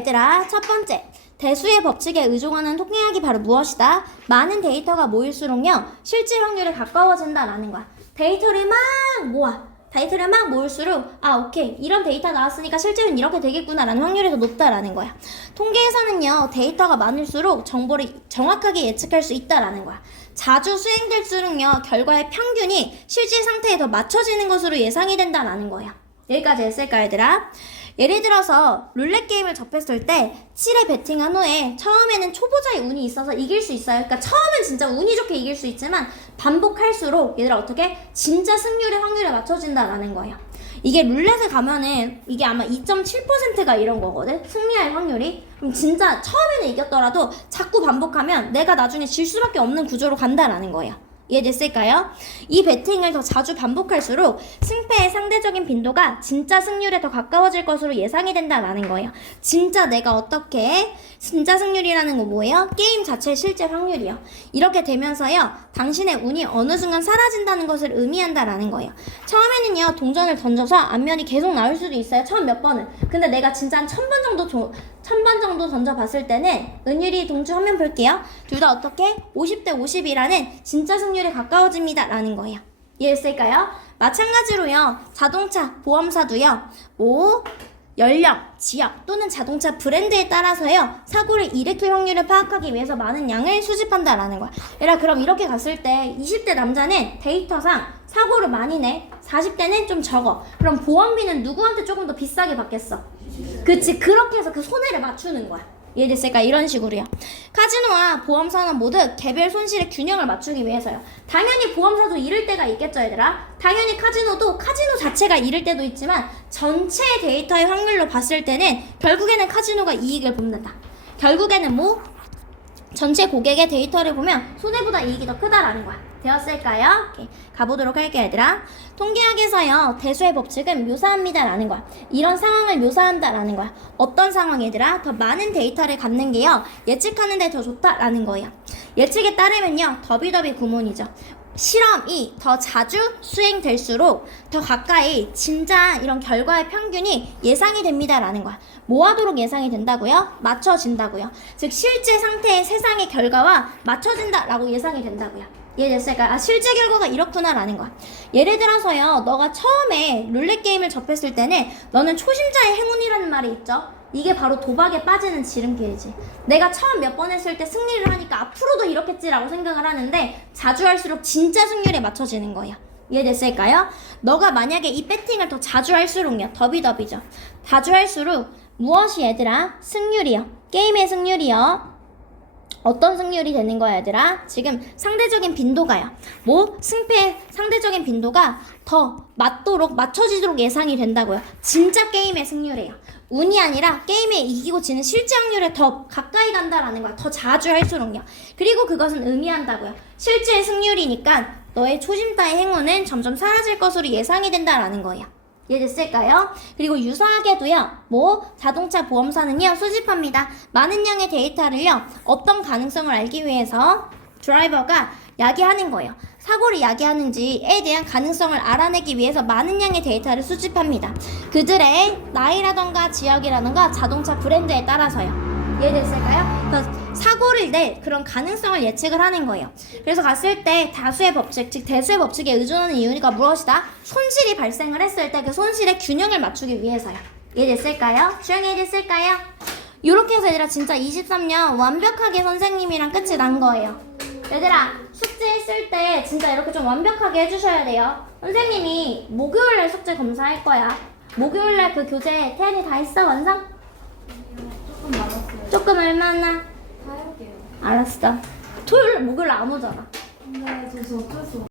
얘들아, 첫 번째. 대수의 법칙에 의존하는 통계학이 바로 무엇이다? 많은 데이터가 모일수록요, 실질 확률에 가까워진다라는 거야. 데이터를 막 모아. 데이터를 막 모을수록, 아, 오케이. 이런 데이터 나왔으니까 실제로는 이렇게 되겠구나라는 확률이 더 높다라는 거야. 통계에서는요, 데이터가 많을수록 정보를 정확하게 예측할 수 있다라는 거야. 자주 수행될수록요, 결과의 평균이 실질 상태에 더 맞춰지는 것으로 예상이 된다라는 거야. 여기까지 했을까, 얘들아? 예를 들어서 룰렛 게임을 접했을 때 7에 베팅한 후에 처음에는 초보자의 운이 있어서 이길 수 있어요. 그러니까 처음엔 진짜 운이 좋게 이길 수 있지만 반복할수록 얘들아 어떻게 진짜 승률의 확률에 맞춰진다라는 거예요. 이게 룰렛에 가면은 이게 아마 2.7%가 이런 거거든. 승리할 확률이. 그럼 진짜 처음에는 이겼더라도 자꾸 반복하면 내가 나중에 질 수밖에 없는 구조로 간다라는 거예요. 이해됐을까요? 이 배팅을 더 자주 반복할수록 승패의 상대적인 빈도가 진짜 승률에 더 가까워질 것으로 예상이 된다라는 거예요. 진짜 내가 어떻게 진짜 승률이라는 거 뭐예요? 게임 자체의 실제 확률이요. 이렇게 되면서요. 당신의 운이 어느 순간 사라진다는 것을 의미한다라는 거예요. 처음에는요. 동전을 던져서 앞면이 계속 나올 수도 있어요. 처음 몇 번은. 근데 내가 진짜 한 천 번 정도 조, 천번 정도 던져봤을 때는 은율이 동주 화면 볼게요. 둘 다 어떻게? 50대 50이라는 진짜 승률에 가까워집니다. 라는 거예요. 이해했을까요? 마찬가지로요. 자동차 보험사도요. 뭐 연령, 지역 또는 자동차 브랜드에 따라서요. 사고를 일으킬 확률을 파악하기 위해서 많은 양을 수집한다라는 거야. 얘라 그럼 이렇게 갔을 때 20대 남자는 데이터상 사고를 많이 내. 40대는 좀 적어. 그럼 보험비는 누구한테 조금 더 비싸게 받겠어? 그치 그렇게 해서 그 손해를 맞추는 거야 이해됐을까 이런 식으로요. 카지노와 보험사는 모두 개별 손실의 균형을 맞추기 위해서요. 당연히 보험사도 잃을 때가 있겠죠 얘들아. 당연히 카지노도 카지노 자체가 잃을 때도 있지만 전체 데이터의 확률로 봤을 때는 결국에는 카지노가 이익을 봅는다. 결국에는 뭐? 전체 고객의 데이터를 보면 손해보다 이익이 더 크다라는 거야. 되었을까요? 오케이. 가보도록 할게요, 얘들아. 통계학에서요, 대수의 법칙은 묘사합니다라는 거야. 이런 상황을 묘사한다라는 거야. 어떤 상황, 얘들아? 더 많은 데이터를 갖는 게요, 예측하는데 더 좋다라는 거예요. 예측에 따르면요, 더비더비 구문이죠. 실험이 더 자주 수행될수록 더 가까이 진짜 이런 결과의 평균이 예상이 됩니다라는 거야. 뭐하도록 예상이 된다고요? 맞춰진다고요. 즉 실제 상태의 세상의 결과와 맞춰진다라고 예상이 된다고요. 이해됐을까요? 아 실제 결과가 이렇구나라는 거야. 예를 들어서요, 너가 처음에 룰렛 게임을 접했을 때는 너는 초심자의 행운이라는 말이 있죠. 이게 바로 도박에 빠지는 지름길이지. 내가 처음 몇 번 했을 때 승리를 하니까 앞으로도 이렇겠지라고 생각을 하는데 자주 할수록 진짜 승률에 맞춰지는 거야. 이해됐을까요? 너가 만약에 이 배팅을 더 자주 할수록요. 더비더비죠. 자주 할수록 무엇이 얘들아? 승률이요. 게임의 승률이요. 어떤 승률이 되는 거야, 얘들아? 지금 상대적인 빈도가요. 뭐? 승패 상대적인 빈도가 더 맞도록, 맞춰지도록 예상이 된다고요. 진짜 게임의 승률이에요. 운이 아니라 게임에 이기고 지는 실제 확률에 더 가까이 간다라는 거야. 더 자주 할수록요. 그리고 그것은 의미한다고요. 실제 승률이니까 너의 초심 따의 행운은 점점 사라질 것으로 예상이 된다라는 거예요. 이해됐을까요? 그리고 유사하게도요, 뭐, 자동차 보험사는요, 수집합니다. 많은 양의 데이터를요, 어떤 가능성을 알기 위해서 드라이버가 야기하는 거예요. 사고를 야기하는지에 대한 가능성을 알아내기 위해서 많은 양의 데이터를 수집합니다. 그들의 나이라던가 지역이라던가 자동차 브랜드에 따라서요. 이해됐을까요? 사고를 낼 그런 가능성을 예측을 하는 거예요. 그래서 갔을 때 다수의 법칙, 즉 대수의 법칙에 의존하는 이유가 무엇이다? 손실이 발생을 했을 때 그 손실의 균형을 맞추기 위해서요. 이해됐을까요? 주영이 이해됐을까요? 이렇게 해서 얘들아 진짜 23년 완벽하게 선생님이랑 끝이 난 거예요. 얘들아 숙제 했을 때 진짜 이렇게 좀 완벽하게 해주셔야 돼요. 선생님이 목요일날 숙제 검사할 거야. 목요일날 그 교재 태연이 다 했어 완성? 조금 얼마나? 알았어. 토요일 목요일 안 오잖아. 근데 저 어쩔 수